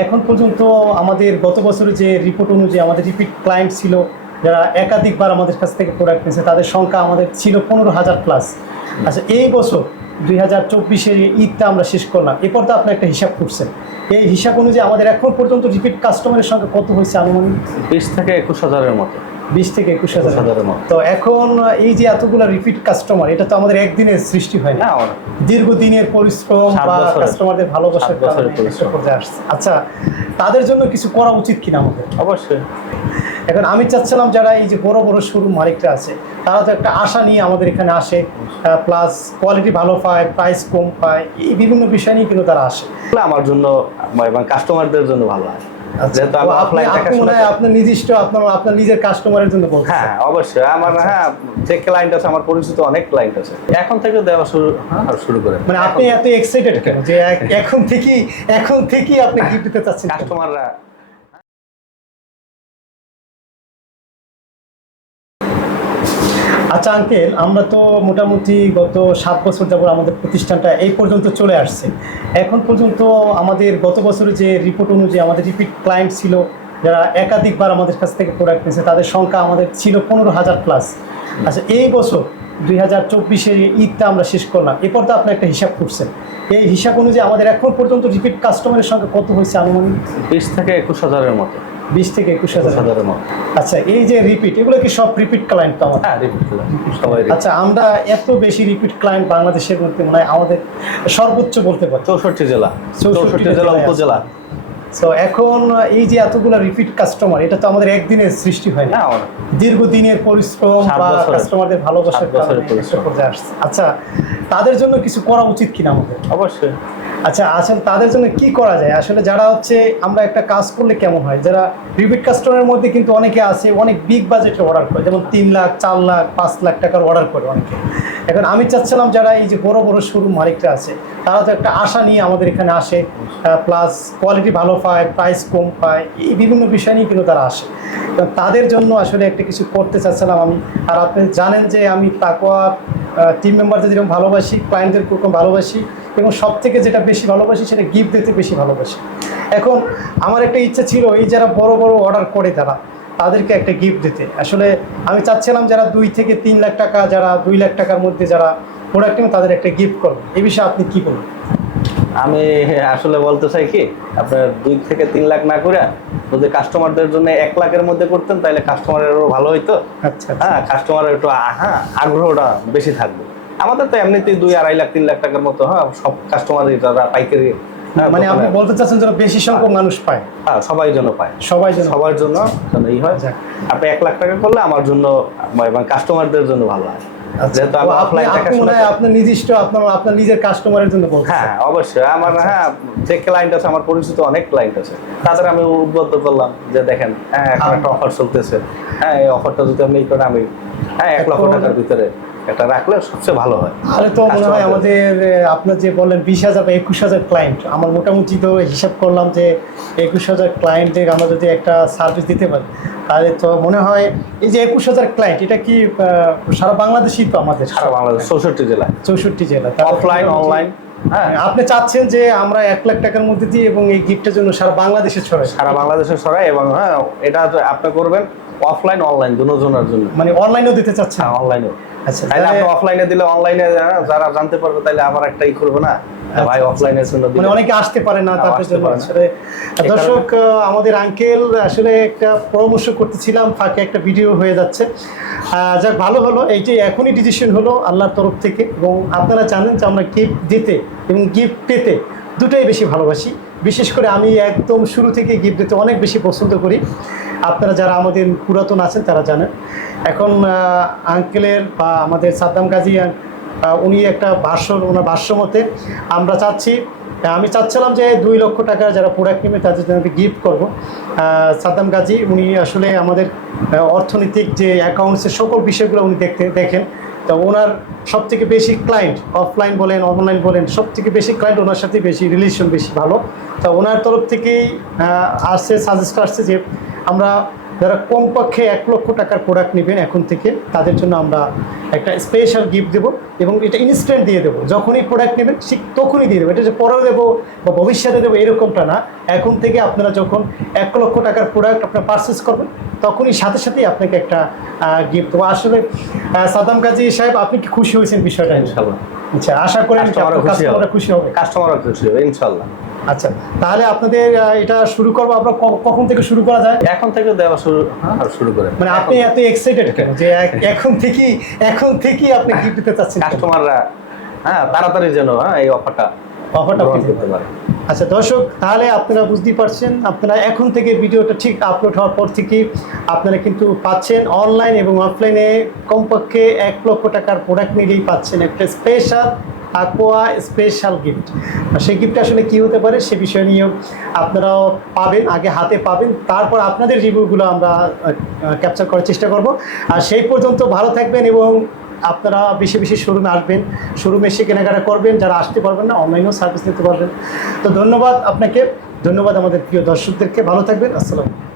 এখন পর্যন্ত আমাদের গত বছরের যে রিপোর্ট অনুযায়ী আমাদের রিপিট ক্লায়েন্ট ছিল, যারা একাধিকবার আমাদের কাছ থেকে প্রোডাক্ট নিয়েছে, তাদের সংখ্যা আমাদের ছিল পনেরো হাজার প্লাস আচ্ছা এই বছর দুই হাজার চব্বিশের ঈদটা আমরা শেষ করলাম। এরপর তো আপনি একটা হিসাব করছেন। এই হিসাব অনুযায়ী আমাদের এখন পর্যন্ত রিপিট কাস্টমারের সংখ্যা কত হয়েছে আনুমানিক? বিশ থেকে একুশ হাজারের মতো। বিশ থেকে একুশ হাজার তো এখন এই যে এতগুলো রিপিট কাস্টমার এটা তো আমাদের একদিনের সৃষ্টি হয় না? দীর্ঘদিনের পরিশ্রম বা কাস্টমারদের ভালোবাসার কারণে আসছে। আচ্ছা তাদের জন্য কিছু করা উচিত কিনা আমাদের? অবশ্যই। এখন আমি চাচ্ছিলাম যারা এই যে বড় বড় শোরুম মালিকরা আছে তারা তো একটা আশা নিয়ে আমাদের এখানে আসে প্লাস কোয়ালিটি ভালো পায় প্রাইস কম পায় এই বিভিন্ন বিষয় নিয়ে কিন্তু তারা আসে। আমার জন্য এবং কাস্টমারদের জন্য ভালো হয়। যেহেতু আমি আপনি অফলাইন দেখাশোনা আপনার নিজস্ব আপনার আপনার নিজের কাস্টমারের জন্য বলছেন। হ্যাঁ অবশ্যই। আমার হ্যাঁ যে ক্লায়েন্ট আছে আমার পরিচিত অনেক ক্লায়েন্ট আছে। এখন থেকে দেওয়া শুরু শুরু করে। মানে আপনি এত এক্সাইটেড কেন? যে এখন থেকেই এখন থেকেই আপনি গিফট দিতে চাচ্ছেন কাস্টমাররা আচ্ছা আঙ্কেল, আমরা তো মোটামুটি গত সাত বছর যাবত আমাদের প্রতিষ্ঠানটা এই পর্যন্ত চলে আসছে। এখন পর্যন্ত আমাদের গত বছরের যে রিপোর্ট অনুযায়ী আমাদের রিপিট ক্লায়েন্ট ছিল, যারা একাধিকবার আমাদের কাছ থেকে প্রোডাক্ট নিয়েছে তাদের সংখ্যা আমাদের ছিল পনেরো হাজার প্লাস আচ্ছা এই বছর দুই হাজার চব্বিশের ঈদটা আমরা শেষ করলাম। এরপর তো আপনি একটা হিসাব করছেন। এই হিসাব অনুযায়ী আমাদের এখন পর্যন্ত রিপিট কাস্টমারের সংখ্যা কত হয়েছে আনুমানিক? বিশ থেকে একুশ হাজারের মতো। বিশ থেকে একুশ হাজার আচ্ছা এই যে রিপিট এগুলো কি সব রিপিট ক্লায়েন্ট তো আমার হ্যাঁ রিপিট সবাই আচ্ছা আমরা এত বেশি রিপিট ক্লায়েন্ট বাংলাদেশের মধ্যে মনে হয় আমাদের সর্বোচ্চ বলতে পারি। চৌষট্টি জেলা। চৌষট্টি জেলা উপজেলা। তো এখন এই যে এতগুলো রিপিট কাস্টমার এটা তো আমাদের একদিনের সৃষ্টি হয় না। দীর্ঘদিনের পরিশ্রম বা কাস্টমারদের ভালোবাসার কারণে আসছে। আচ্ছা তাদের জন্য কিছু করা উচিত কিনা আমাদের? অবশ্যই। আচ্ছা আসলে তাদের জন্য কি করা যায়? আসলে যারা হচ্ছে আমরা একটা কাজ করলে কেমন হয়? যারা রিপিট কাস্টমারের মধ্যে কিন্তু অনেকে আছে অনেক বিগ বাজেটে অর্ডার করে। যেমন তিন লাখ চার লাখ পাঁচ লাখ টাকার অর্ডার করে অনেকে। এখন আমি চাচ্ছিলাম যারা এই যে বড় বড় শোরুম মালিকরা আছে, তারা তো একটা আশা নিয়ে আমাদের এখানে আসে প্লাস কোয়ালিটি ভালো পায় প্রাইস কম পায়, এই বিভিন্ন বিষয় নিয়ে কিন্তু তারা আসে। তাদের জন্য আসলে একটা কিছু করতে চাচ্ছিলাম আমি। আর আপনি জানেন যে আমি তাকোয়া টিম মেম্বারদের যেরকম ভালোবাসি ক্লায়েন্টদের খুব ভালোবাসি, এবং সব থেকে যেটা বেশি ভালোবাসি সেটা গিফট দিতে বেশি ভালোবাসি। এখন আমার একটা ইচ্ছা ছিল, এই যারা বড় বড় অর্ডার করে তারা তাদেরকে একটা গিফট দিতে। আসলে আমি চাচ্ছিলাম যারা দুই থেকে তিন লাখ টাকা যারা দুই লাখ টাকার মধ্যে যারা প্রোডাক্ট নেবে তাদের একটা গিফট করব। এই বিষয়ে আপনি কী বলবেন? আমি আসলে বলতে চাই কি আপনার দুই থেকে তিন লাখ না করে যদি কাস্টমারদের জন্য এক লাখের মধ্যে করতেন তাহলে কাস্টমারেরও ভালো হইতো। আচ্ছা আচ্ছা। হ্যাঁ কাস্টমারের একটু হ্যাঁ আগ্রহটা বেশি থাকবে। আমাদের তো এমনিতেই দুই আড়াই লাখ তিন লাখ টাকার মতো হ্যাঁ সব কাস্টমারই যারা পাইকারি মানে আপনি বলতে চাচ্ছেন যেন বেশি সংখ্যক মানুষ পায়? হ্যাঁ সবাই যেন পায়। সবাই যেন সবার জন্য যেন ই হয়। আপনি এক লাখ টাকা করলে আমার জন্য এবং কাস্টমারদের জন্য ভালো হয়। আচ্ছা, যেহেতু আমি অফলাইন দেখাশোনা আপনার নিজস্ব আপনার আপনার নিজের কাস্টমারের জন্য হ্যাঁ অবশ্যই। আমার হ্যাঁ যে ক্লায়েন্ট আছে আমার পরিচিত অনেক ক্লায়েন্ট আছে। তাদের আমি উদ্বুদ্ধ করলাম যে দেখেন হ্যাঁ এখন একটা অফার চলতেছে। হ্যাঁ এই অফারটা যদি আপনি করেন আমি হ্যাঁ এক লক্ষ টাকার ভিতরে একটা রাখলে সবচেয়ে ভালো হয়। তাহলে তো মনে হয় আমাদের আপনার যে বললেন বিশ হাজার বা একুশ হাজার ক্লায়েন্ট আমার মোটামুটি তো হিসাব করলাম যে একুশ হাজার ক্লায়েন্টদের আমরা যদি একটা সার্ভিস দিতে পারি তাহলে তো মনে হয় এই যে একুশ হাজার ক্লায়েন্ট এটা কি সারা বাংলাদেশই তো আমাদের সারা বাংলাদেশ চৌষট্টি জেলায়। চৌষট্টি জেলা অফলাইন অনলাইন হ্যাঁ আপনি চাচ্ছেন যে আমরা এক লাখ টাকার মধ্যে দিই এবং এই গিফটের জন্য সারা বাংলাদেশে ছড়াই। সারা বাংলাদেশে ছড়াই এবং হ্যাঁ এটা তো আপনি করবেন অফলাইন অনলাইন দুজনের জন্য। মানে অনলাইনেও দিতে চাচ্ছেন? হ্যাঁ অনলাইনে আচ্ছা তাহলে আপনি অফলাইনে দিলে অনলাইনে যারা জানতে পারবে তাহলে আবার একটা ই করবে না? ভাই অফলাইনের জন্য মানে অনেকে আসতে পারে না হ্যাঁ, না। আসলে দর্শক আমাদের আঙ্কেল আসলে একটা পরামর্শ করতেছিলাম ফাঁকে একটা ভিডিও হয়ে যাচ্ছে। যাক ভালো হলো। এইটাই এখনই ডিসিশন হলো আল্লাহর তরফ থেকে এবং আপনারা জানেন যে আমরা গিফট দিতে এবং গিফট পেতে দুটোই বেশি ভালোবাসি। বিশেষ করে আমি একদম শুরু থেকে গিফট দিতে অনেক বেশি পছন্দ করি। আপনারা যারা আমাদের পুরাতন আছেন তারা জানেন। এখন আঙ্কেলের বা আমাদের সাদ্দাম গাজী উনি একটা ভাষ্য ওনার ভাষ্য মতে আমরা চাচ্ছি আমি চাচ্ছিলাম যে দুই লক্ষ টাকা যারা প্রোডাক্ট নেবে, তাদের জন্য গিফট করব। সাদ্দাম গাজী, উনি আসলে আমাদের অর্থনৈতিক যে অ্যাকাউন্টসের সকল বিষয়গুলো উনি দেখতে দেখেন। তো ওনার সব থেকে বেশি ক্লায়েন্ট অফলাইন বলেন অনলাইন বলেন সব থেকে বেশি ক্লায়েন্ট ওনার সাথে বেশি রিলেশন বেশি ভালো। তা ওনার তরফ থেকেই আসছে সাজেস্ট আসছে যে আমরা যারা কমপক্ষে এক লক্ষ টাকার প্রোডাক্ট নেবেন এখন থেকে তাদের জন্য আমরা একটা স্পেশাল গিফট দেবো এবং এটা ইনস্ট্যান্ট দিয়ে দেবো। যখনই প্রোডাক্ট নেবেন ঠিক তখনই দিয়ে দেবো। এটা যে পরেও দেবো বা ভবিষ্যতে দেবো এরকমটা না। এখন থেকে আপনারা যখন এক লক্ষ টাকার প্রোডাক্ট আপনারা পারচেস করবেন তখনই সাথে সাথেই আপনাকে একটা গিফট দেবো। আসলে আহ, সাদ্দাম কাজী সাহেব আপনি কি খুশি হয়েছেন বিষয়টা ইনশাল্লাহ। আচ্ছা আশা কাস্টমারও খুশি হবে। কাস্টমাররা খুশি হবে। কাস্টমারও খুশি হবে ইনশাল্লাহ। আচ্ছা তাহলে আপনাদের এটা শুরু করব আমরা কখন থেকে শুরু করা যায়? এখন থেকে দেওয়া শুরু হ্যাঁ। শুরু করে। মানে আপনি এত এক্সাইটেড কেন যে এখন থেকেই এখন থেকেই আপনি গিফট দিতে চাচ্ছেন কাস্টমাররা হ্যাঁ তাড়াতাড়ি যেন হ্যাঁ এই অফারটা অফারটা করতে পারে। আচ্ছা দর্শক তাহলে আপনারা বুঝতেই পারছেন আপনারা এখন থেকে ভিডিওটা ঠিক আপলোড হওয়ার পর থেকে আপনারা কিন্তু পাচ্ছেন অনলাইন এবং অফলাইনে কমপক্ষে এক লক্ষ টাকার প্রোডাক্ট নিলেই পাচ্ছেন একটা স্পেশাল আকোয়া স্পেশাল গিফট সেই গিফট আসলে কী হতে পারে সে বিষয় নিয়েও আপনারাও পাবেন, আগে হাতে পাবেন। তারপর আপনাদের রিভিউগুলো আমরা ক্যাপচার করার চেষ্টা করব। আর সেই পর্যন্ত ভালো থাকবেন এবং আপনারা বেশি বেশি শোরুমে আসবেন। শোরুমে এসে কেনাকাটা করবেন। যারা আসতে পারবেন না অনলাইনেও সার্ভিস নিতে পারবেন। তো ধন্যবাদ আপনাকে। ধন্যবাদ আমাদের প্রিয় দর্শকদেরকে। ভালো থাকবেন। আসসালাম